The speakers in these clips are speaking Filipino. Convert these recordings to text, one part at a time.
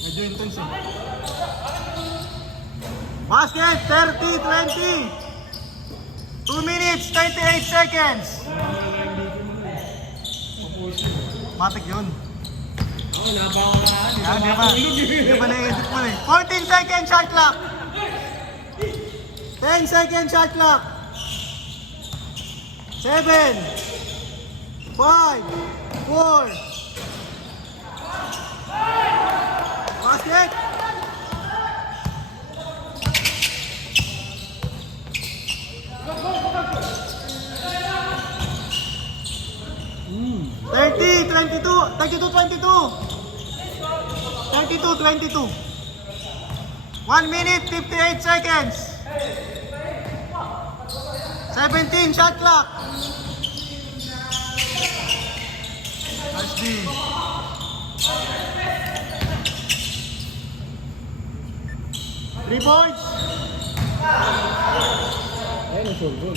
Medyo intense eh. Basket, 30-20. 2 minutes, 38 seconds. Matik yun. Yan, di ba na-edit mo eh. 14 seconds shot clock. 10 seconds shot clock. 7 5 4 Basket. Mm. 32-22. 1 minute, 58 seconds. 17 shot clock. Nice D. Three points. Ayun ang short goal.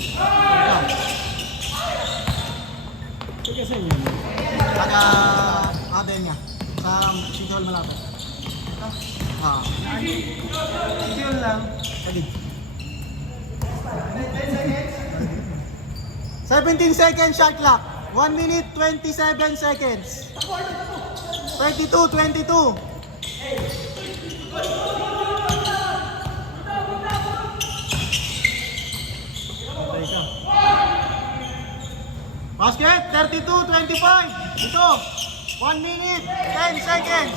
Sige sa inyo. Taga atin niya. Sa City Hall malapit. City Hall lang. Tagig. 17 seconds shot clock. 1 minute 27 seconds. 22-22. Basket, 32-25. Ito, 1 minute, 10 seconds.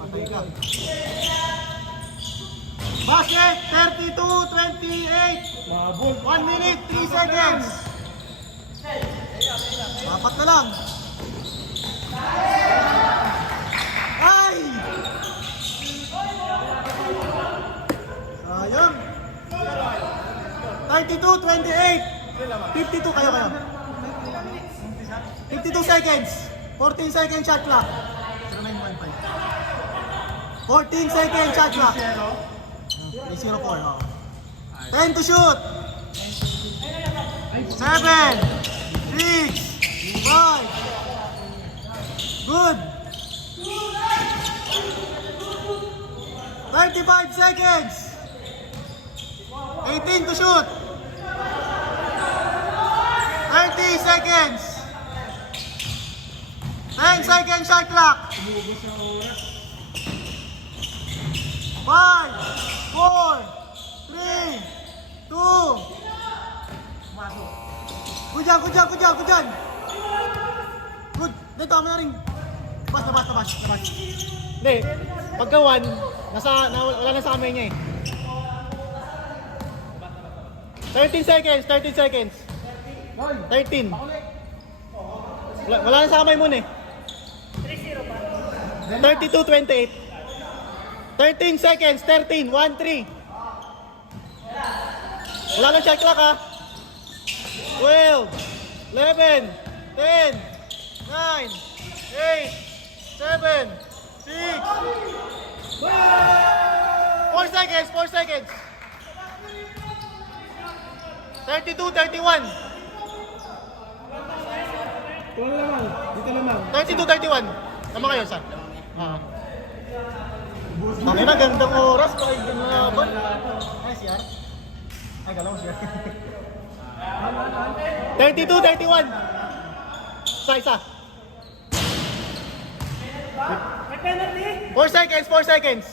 Patay ka. Basket, 32-28. 1 minute, 3 seconds. Dapat na lang. Ay! Sayang. 32-28. 52 kayo. 52 seconds. 14 seconds shot clock. 14 seconds shot clock. 3-0-4. 10 to shoot. 7 6 5. Good. 35 seconds. 18 to shoot. 30 seconds. 10 seconds shot clock. 5 4 3 2. Good dyan. Good. Dito, tama na rin. Labas. Hindi. Pagka 1, wala na sa amin niya eh. 13 seconds. 13. Wala na sa kamay mo eh. 32-28. 13 seconds. 13. 1-3. Wala na shot clock ha. 12, 11, 10, 9, 8, 7, 6, 4 seconds. 32-31. Dito naman. 32-31. Tama kayo, sir? Tama na, gandang oras. Pakinggan mo na ba? Ay, siya. Ay, galaw siya. 32-31. Isa. 4 seconds.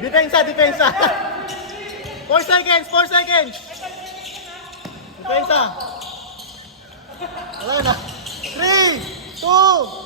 Depensa. 4 seconds. Depensa. Wala na. 3, 2,